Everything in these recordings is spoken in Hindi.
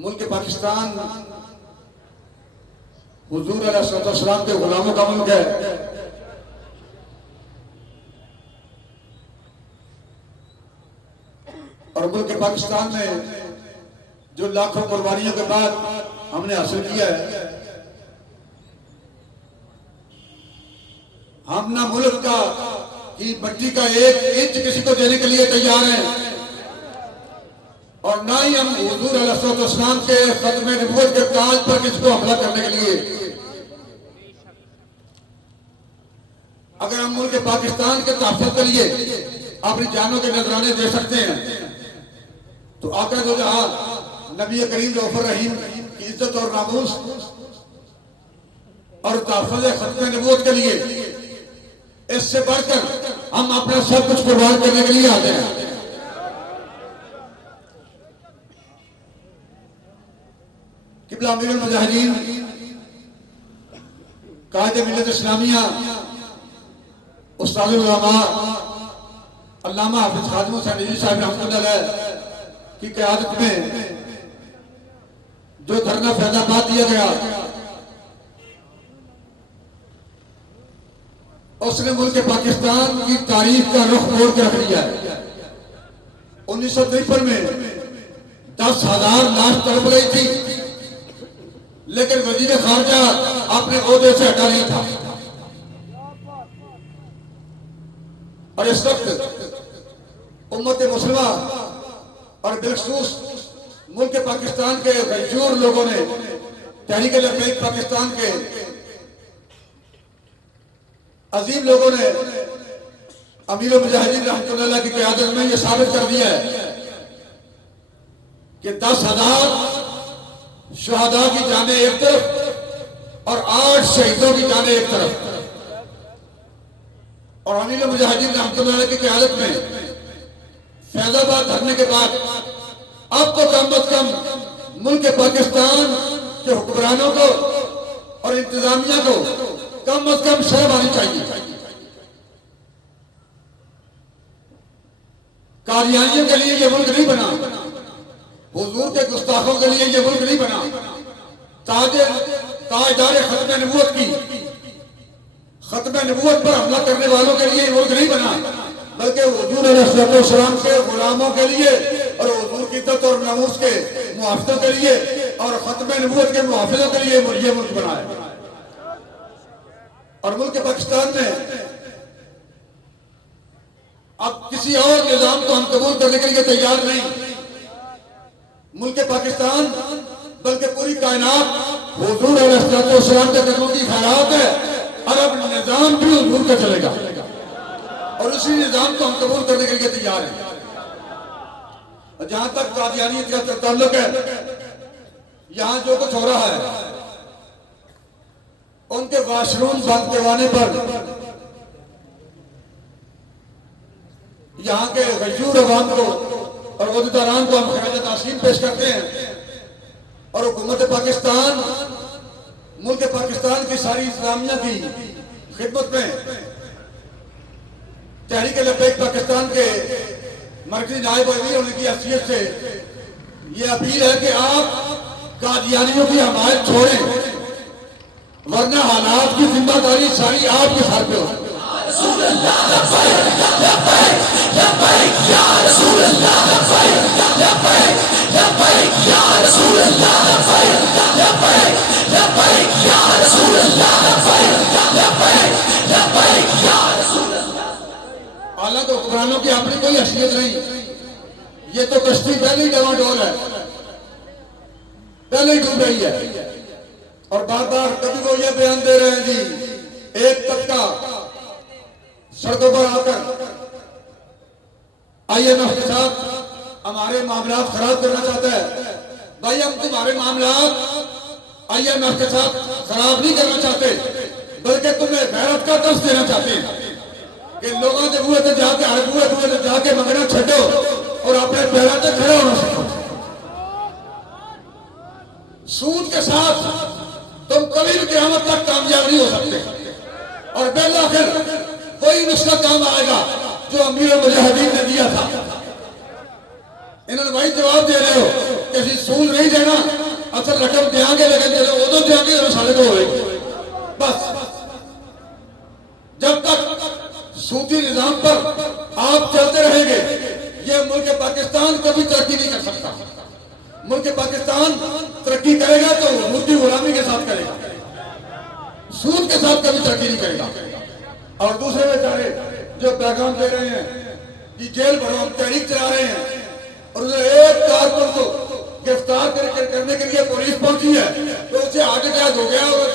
मुल्क पाकिस्तान हुजूर अलैहिस्सलाम के गुलामों का मुल्क है। और मुल्क पाकिस्तान में जो लाखों कुर्बानियों के बाद हमने हासिल किया है, हम ना मुल्क का की मट्टी का एक इंच किसी को देने के लिए तैयार हैं और ना ही हम हुजूर अलैहिस्सलाम के खत्मे नबूवत के ताज पर किसको हमला करने के लिए। अगर हम मुल्क पाकिस्तान के तहफ़्फ़ुज़ के लिए अपनी जानों के नजराने दे सकते हैं तो आका दो जहां नबी करीम रऊफ़ुर रहीम की इज्जत और नामूस और तहफ़्फ़ुज़ खत्मे नबूवत के लिए इससे बढ़कर हम अपना सब कुछ कुर्बान करने के लिए आते हैं। किबला अमीरुल मुजाहिदीन कायदे मिल्लत इस्लामिया उस्तादुल उलमा अल्लामा हाफिज खादिम हुसैन नदवी साहब रहमतुल्लाह अलैह की क़यादत में जो धरना फैज़ाबाद दिया गया, उसने मुल्क पाकिस्तान की तारीख का रुख मोड़ के रख दिया है। 1953 में 10,000 लाश तड़प रही थी, लेकिन वजीर खारजा अपने ओहदे से हटा नहीं था। और इस वक्त उम्मत मुस्लिमा और बिलखसूस मुल्क पाकिस्तान के गैर लोगों ने तहरीक लब्बैक पाकिस्तान के अजीम लोगों ने अमीरुल मुजाहिदीन रहमतुल्लाह की क़यादत में यह साबित कर दिया है कि 10,000 शुहदा की जाने एक तरफ और 8 शहीदों की जाने एक तरफ। और अमीरुल मुजाहिदीन रहमतुल्लाह की क़यादत में फैज़ाबाद धरने के बाद अब तो कम अज कम मुल्क पाकिस्तान के हुक्मरानों को और इंतजामिया को कम अज कम शर्म आनी चाहिए। कादियानियों के लिए यह मुल्क नहीं बना, हुजूर के गुस्ताखों के लिए यह मुल्क नहीं बना, ताजदार खत्मे नबूवत की खत्मे नबूवत पर हमला करने वालों के लिए यह मुल्क नहीं बना, बल्कि हुजूर अलैहिस्सलाम के गुलामों के लिए और हुजूर की इज्जत और नमूस के मुहाफ़िज़ों के लिए और खत्मे नबूवत के मुहाफ़िज़ों के लिए यह मुल्क बना है। और मुल्क पाकिस्तान में अब किसी और निजाम को हम कबूल करने के लिए तैयार नहीं। मुल्क पाकिस्तान बल्कि पूरी कायनात हुजूर अलैहिस्सलाम के कदमों की खैरात है और अब निजाम भी हुजूर का चलेगा और उसी निजाम को हम कबूल करने के लिए तैयार हैं। जहां तक कादियानियत का ताल्लुक है, यहां जो कुछ हो रहा है, उनके वाशरूम बंद करवाने पर यहाँ के गैर अवाम को और वज़ीरान को हम खराज ताज़ीम पेश करते हैं और हुकूमत पाकिस्तान मुल्क पाकिस्तान की सारी इस्लामिया की खिदमत में तहरीक लब्बैक पाकिस्तान के मरकज़ी नायब वज़ीर होने की हैसियत से ये अपील है कि आप कादियानियों की हमायत छोड़ें, वरना हालात की जिम्मेदारी सारी आपके सर पे हो। हालांकि हुक्मरानों की अपनी कोई हैसियत नहीं, ये तो कश्ती पहले ही डवाडोल है, पहले ही डूब रही है। और बार बार कभी वो ये बयान दे रहे हैं जी एक तबका सड़कों पर आकर IMF के साथ हमारे मामलात खराब करना चाहता है। भाई हम तुम्हारे मामलात IMF के साथ खराब नहीं करना चाहते, बल्कि तुम्हें गैरत का दर्ज देना चाहते हैं कि लोगों के मुंह से जाके मंगना छो और अपने पैरों से खड़े होना सीखो। सूद के साथ तुम कभी भी क़यामत तक कामयाब नहीं हो सकते और बिल आखिर कोई नुस्खा काम आएगा जो अमीरुल मुजाहिदीन ने दिया था। इन्होंने वही जवाब दे रहे हो कि ਅਸੀਂ सूद नहीं देना, असल रकम देंगे लेकिन जो उदो देंगे जो साढ़े को होएगी। बस जब तक सूदी निजाम पर आप चलते रहेंगे ये मुल्क पाकिस्तान कभी तरक्की नहीं कर सकता। मुल्क पाकिस्तान तरक्की करेगा तो मुल्की गुलामी के साथ करेगा, सूद के साथ कभी तरक्की नहीं करेगा। और दूसरे बेचारे जो पैगाम दे रहे हैं कि जेल भरो, हम तहरीक चला रहे हैं और एक कारकुन को गिरफ्तार करने के लिए पुलिस पहुंची है तो उसे हार्ट अटैक हो गया और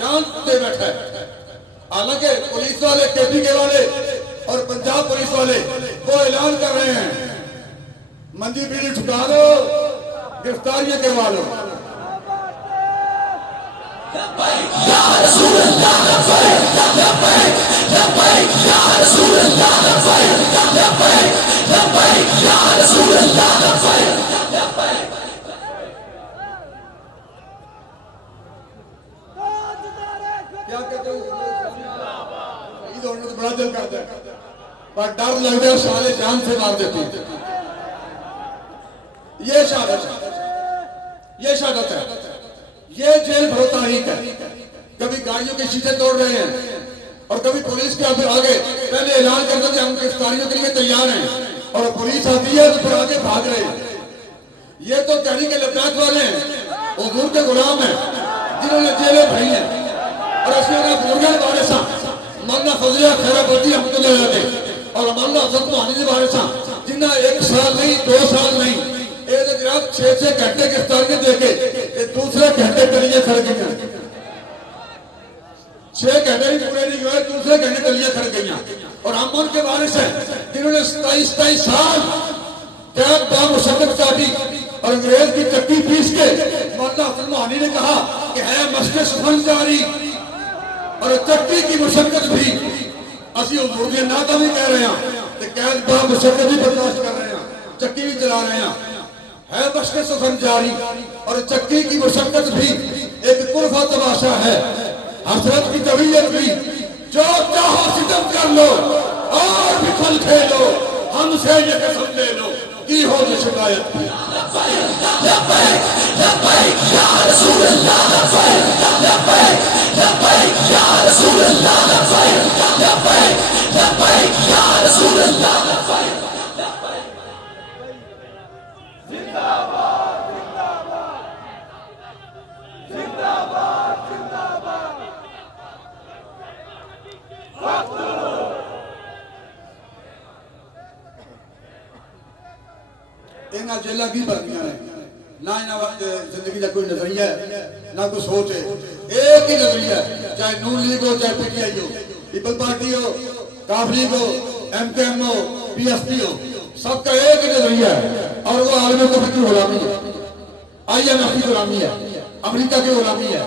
जान दे बैठा है। हालांकि पुलिस वाले, केपीके वाले और पंजाब पुलिस वाले वो ऐलान कर रहे हैं मंदी बीड़ी ठुका दो, गिरफ्तारियां करवा लो। क्या कहते हो? तो बड़ा दिल करता है पर डर लगता है साले जान से मार देते हैं। ये शहादत है, ये शहादत है, ये जेल भरो तारीख है। कभी गाड़ियों के शीशे तोड़ रहे हैं और कभी पुलिस के आगे पहले ऐलान करते थे हम गिरफ्तारियों के लिए तैयार हैं और पुलिस आती है तो फिर आगे भाग रहे हैं। ये तो तहरीक लब्बैक वाले हैं, हुजूर के गुलाम हैं जिन्होंने जेलें भरी हैं। और असली बुर्गन बारे सा मौलाना फजल खैरा बर्दी रहमतुल्लाह और मौलाना हसन मोहानी के बारे सा जिन्हें 1 साल नहीं 2 साल नहीं एक जनाब 6 घंटे गिरफ्तारियां देके दूसरे घंटे तलिए खड़ गई। 6 घंटे ही पूरे नहीं हुए, दूसरे घंटे तलिए खड़ गई। और हम उनके वारिस हैं जिन्होंने 27 साल कैद बामुशक्कत काटी और अंग्रेज की चक्की पीस के मौलाना हसन मोहानी ने कहा कि है मस्जिद सुफन जारी और चक्की की मुशक्कत भी असि हुजूर के ना तो नहीं कह रहे हैं तो कैद बामुशक्कत भी बर्दाश्त कर रहे हैं, चक्की भी चला रहे हैं। है मस्जिद सुफन जारी और चक्की की मुशक्कत भी एक कुर्फा तमाशा है। हसरत की तबीयत भी जो चाहो सितम कर लो और भी फल खेलो, हमसे ये कसम ले लो की हो जो शिकायत की। इन्हें जेल की भरतियां ने ना इन्हें जिंदगी का कोई नजरिया है ना कोई सोच है। एक ही नजरिया है, चाहे नून लीग हो चाहे पीटीआई हो, पीपल पार्टी हो, काफ लीग हो, एमकेएम हो, पीएसपी हो, सबका एक ही नजरिया है और वो आलम कुफर की गुलामी है, IMF की गुलामी है, अमेरिका की गुलामी है,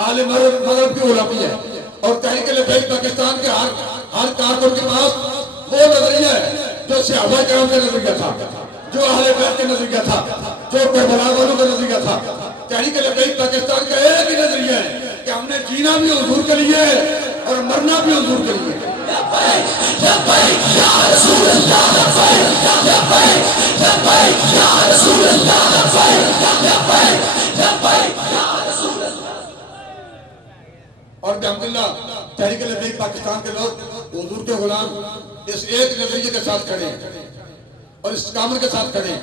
आले मगरब की गुलामी है। और तहरीक लब्बैक पाकिस्तान के हर कारकुन के पास वो नजरिया है जो सहाबा किराम का नजरिया था, जो अहले बैत का नजरिया था, जो करबला वालों का नजरिया था। तहरीक लब्बैक पाकिस्तान का एक ही नजरिया है कि हमने जीना भी हुजूर के लिए और मरना भी हुजूर के लिए। और अल्हम्दुलिल्लाह तहरीक लब्बैक पाकिस्तान के लोग हुजूर के गुलाम इस एक नजरिए के साथ खड़े हैं और इस कामर के साथ खड़े हैं।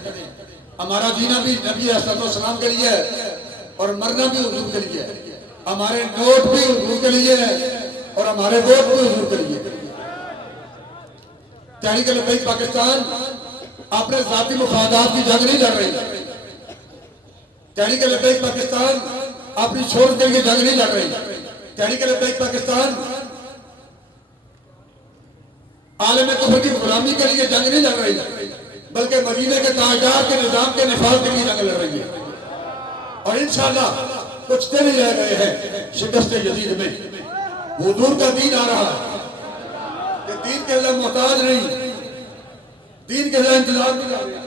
हमारा जीना भी नबी सलाम के लिए है और मरना भी हुजूर के लिए है। हमारे नोट भी हुजूर के लिए है और हमारे वोट भी हुजूर के लिए। तहरीक लब्बैक पाकिस्तान अपने जाती मुफादात की जंग नहीं लड़ रही। तहरीक लब्बैक पाकिस्तान अपनी छोड़ के लिए जंग नहीं लड़ रही। तहरीक लब्बैक पाकिस्तान आलम कुफर की गुलामी के लिए जंग नहीं लड़ रही, बल्कि मदीने के ताजदार के निजाम के निफाज के लिए जंग लड़ रही है। और इंशाअल्लाह कुछ दिन ही रह गए हैं शिकस्त यजीद में। हुजूर का दीन आ रहा है कि दीन के लिए मोहताज नहीं, दीन के लिए इंतजार नहीं कर रहे,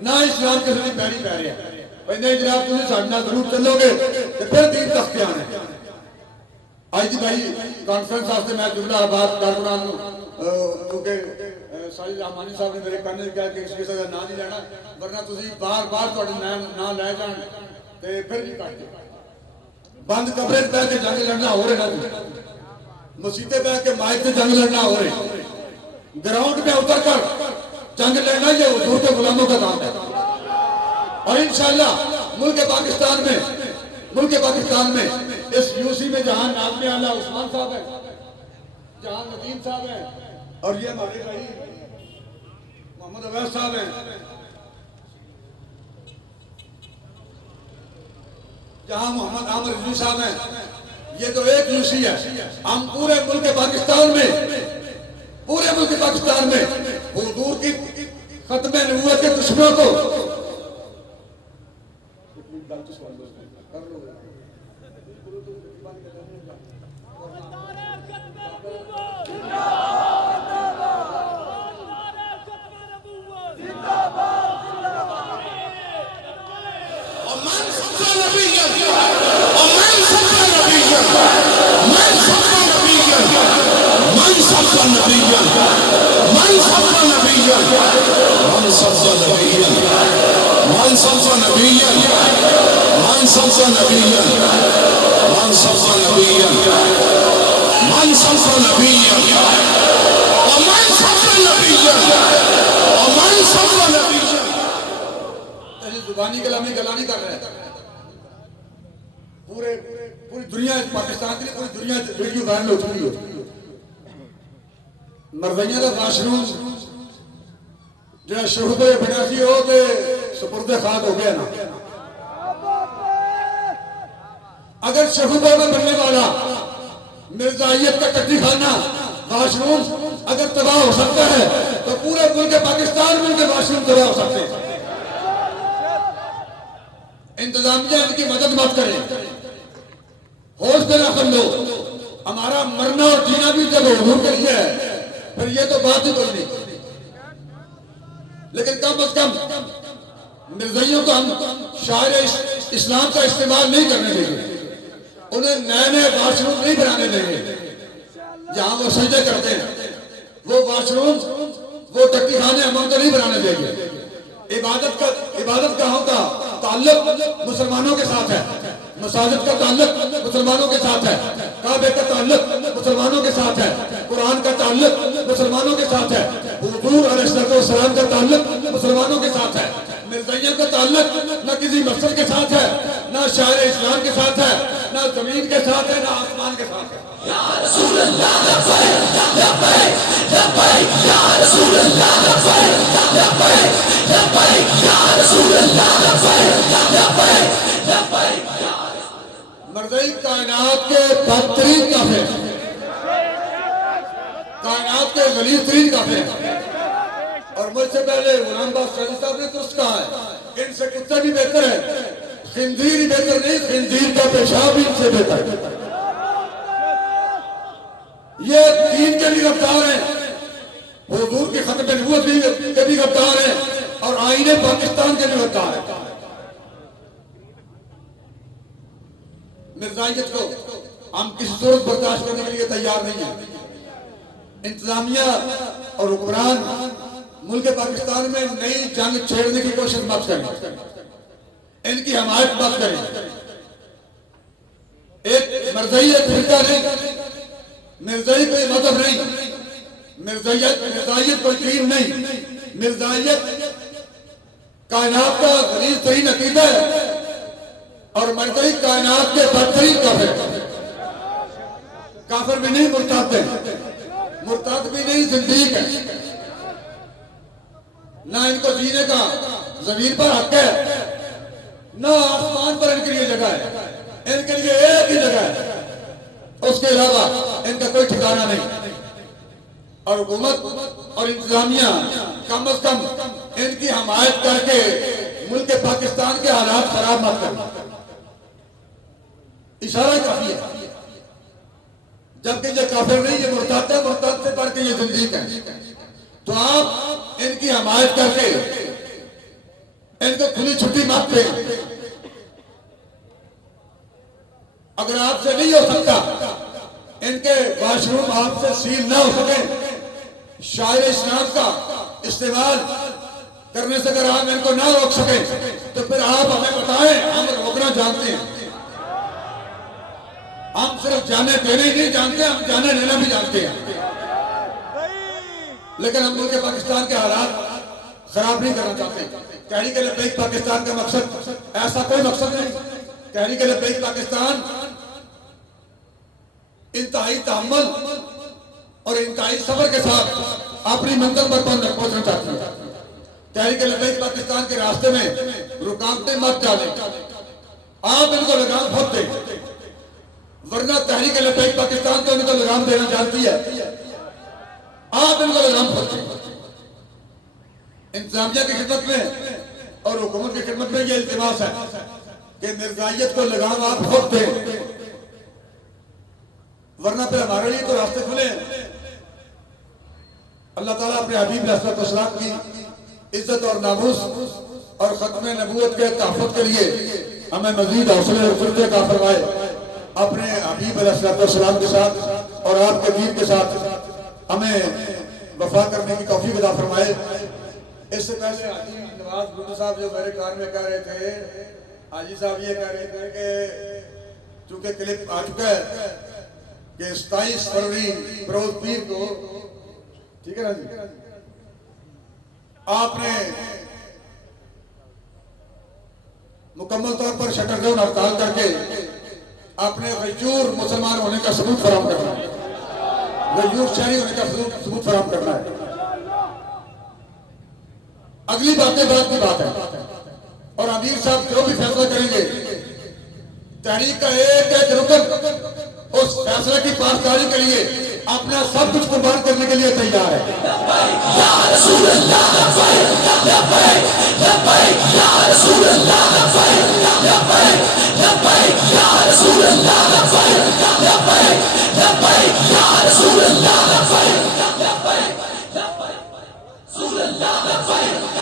ना इस्लाम के लिए पैरी पै रहे हैं। नहीं जनाब तुम साढ़े नाल जरूर चलोगे तो फिर दीन तख्ते आने। आज की भाई कॉन्फ्रेंस वास्ते मैं जुमला बात कारकुनान क्योंकि साजिद रहमानी साहब ने मेरे कहने कहा कि किसी का नाम नहीं लेना वरना तुसी बार बार ਤੁਹਾਡੇ नाम ਲੈ ਜਾਣ ਤੇ ਫਿਰ ਵੀ ਕੱਟ बंद कमरे में बैठ के जंग लड़ना हो रहा है, मसीते बैठ के माइक से जंग लड़ना हो रहा है, ग्राउंड में उतर कर जंग लड़ना ये हुजूर के गुलामों का काम है। और इंशाअल्लाह मुल्क पाकिस्तान में इस यूसी में जहां नाज़िम आला उस्मान साहब है, जहां नदीम साहब है और ये हमारे भाई मोहम्मद अवैस साहब हैं, जहां मोहम्मद आमिर रिजवी साहब हैं, ये तो एक यूसी है। हम पूरे मुल्क पाकिस्तान में हुजूर की खत्म नबूवत के दुश्मनों को जुबानी कलामी गलानी कर रहे हैं। पूरी दुनिया पाकिस्तान की पूरी दुनिया वीडियो वायरल हो चुकी है। मरदइया का वाशरूम जो शुरू तो बनया सी वो तो सुपुर्दे खाक हो गया ना। अगर शहूबा में बनने वाला मिर्जाइयत का टट्टी खाना वाशरूम अगर तबाह हो सकता है तो पूरे मुल्क पाकिस्तान में उनके वाशरूम तबाह हो सकते हैं। इंतजामिया इनकी मदद मत करें, होश में रखन लो। हमारा मरना और जीना भी जब हुजूर के लिए है फिर ये तो बात ही कोई नहीं। लेकिन कम अज कम मिर्जाइयों को हम शायर इस्लाम का इस्तेमाल नहीं करने देंगे, उन्हें नए नए वाशरूम नहीं बनाने देंगे जहां वो सजदे करते हैं। वो वाशरूम वो टट्टी खाने हम उनको नहीं बनाने देंगे। इबादत गाहों का ताल्लुक मुसलमानों के साथ है, मसाजिद का ताल्लुक मुसलमानों के साथ है, काबे का ताल्लुक मुसलमानों के साथ है, कुरान का ताल्लुक मुसलमानों के साथ है, हुजूर अलैहिस्सलाम का ताल्लुक मुसलमानों के साथ है। मिर्जाइयों का ताल्लुक न किसी मस्जिद के साथ है, न शायर इस्लाम के साथ है, न जमीन के साथ है, न आसमान के साथ है। या रसूल अल्लाह लब्बैक लब्बैक लब्बैक या रसूल अल्लाह लब्बैक लब्बैक लब्बैक या रसूल अल्लाह लब्बैक लब्बैक लब्बैक। मर्दई कायनात के बदतरीन काफिर, कायनात के गलीज तरीन काफिर। और मुझसे पहले गुलाम बादशाह साहब ने दुरुस्त कहा है, इनसे कुत्ता भी बेहतर है, खिंजीर ही बेहतर नहीं, खिंजीर का पेशाब भी इनसे बेहतर है। ये दीन के भी गद्दार हैं, हुजूर की खत्म नबूवत के भी गद्दार हैं और आईने पाकिस्तान के भी गद्दार हैं। मिर्जाइयत को हम किसी सूरत बर्दाश्त करने के लिए तैयार नहीं है। इंतजामिया और हुक्मरान मुल्क पाकिस्तान में नई जंग छेड़ने की कोशिश मत करें, इनकी हमायत मत करें। एक मिर्जाइयत फिरका नहीं, मिर्जाई कोई मजहब नहीं, मिर्जाइयत कोई दीन नहीं, मिर्जाइयत कायनात का गलीज तरीन अकीदा है और मिर्जाई कायनात के बदतरीन काफिर। काफिर भी नहीं, मुर्ताद है, मुर्ताद भी नहीं, जिंदीक है। ना इनको जीने का जमीन पर हक है, ना आसमान पर इनके लिए जगह है। इनके लिए एक ही जगह है, उसके अलावा इनका कोई ठिकाना नहीं। और हुकूमत और इंतजामिया कम अज कम इनकी हमायत करके मुल्क पाकिस्तान के हालात खराब मत करना, इशारा काफी है। जबकि ये काफिर नहीं, ये मुर्ताद है, मुर्ताद से बढ़ के ये जिंदगी है। तो आप इनकी हमायत करके इनको खुली छुट्टी मत दें। अगर आपसे नहीं हो सकता, इनके वाशरूम आपसे सील ना हो सके शायर इस्लाम का इस्तेमाल करने से अगर आप इनको ना रोक सके तो फिर आप हमें बताएं, हम रोकना जानते हैं। हम सिर्फ जाने देने ही नहीं जानते, हम जाने लेना भी जानते हैं। लेकिन हम मुल्क पाकिस्तान के हालात खराब नहीं करना चाहते। तहरीक लब्बैक पाकिस्तान का मकसद ऐसा कोई मकसद नहीं। तहरीक लब्बैक पाकिस्तान इंतहाई तहम्मुल और इंतहाई सब्र के साथ अपनी मंजिल पर पहुंचना चाहती है। तहरीक लब्बैक पाकिस्तान के रास्ते में रुकावटें मत डालें, आप इनको लगाम ठोक दें, वरना तहरीक लब्बैक पाकिस्तान तो इनको लगाम देना जानती है, आप इनको लगाम ठोक दें। इंतजामिया की खिदमत में और हुकूमत की खिदमत में यह इल्तिमास है कि मिर्जाइयत को लगाम आप ठोक दें, वरना फिर हमारे लिए तो रास्ते खुले हैं। अल्लाह ताला अपने हबीब अलैहिस्सलाम की इज्जत और नामूस और खत्म नबूवत के तहफ़्फ़ुज़ के लिए हमें मजीद हौसले और क़ुव्वत अता फरमाए। अपने हबीब अलैहिस्सलाम के साथ और आपके दीन के साथ हमें वफा करने की तौफीक अता फरमाए। इससे पहले हाजी नवाज भुट्टो साहब जो मेरे कान में कह रहे थे, हाजी साहब ये कह रहे थे कि चूंकि क्लिप आ चुका है कि 27 फरवरी बरोज पीर को, ठीक है ना जी, आपने मुकम्मल तौर पर शटरडाउन हड़ताल करके अपने गजूर मुसलमान होने का सबूत फराहम करना है, गजूर शहरी होने का सबूत फराहम करना है। अगली बातें बात की बात है और अमीर साहब जो भी फैसला करेंगे, तहरीक का एक एक रुकन उस फैसले की पासदारी के लिए अपना सब कुछ कुर्बान करने के लिए तैयार है। या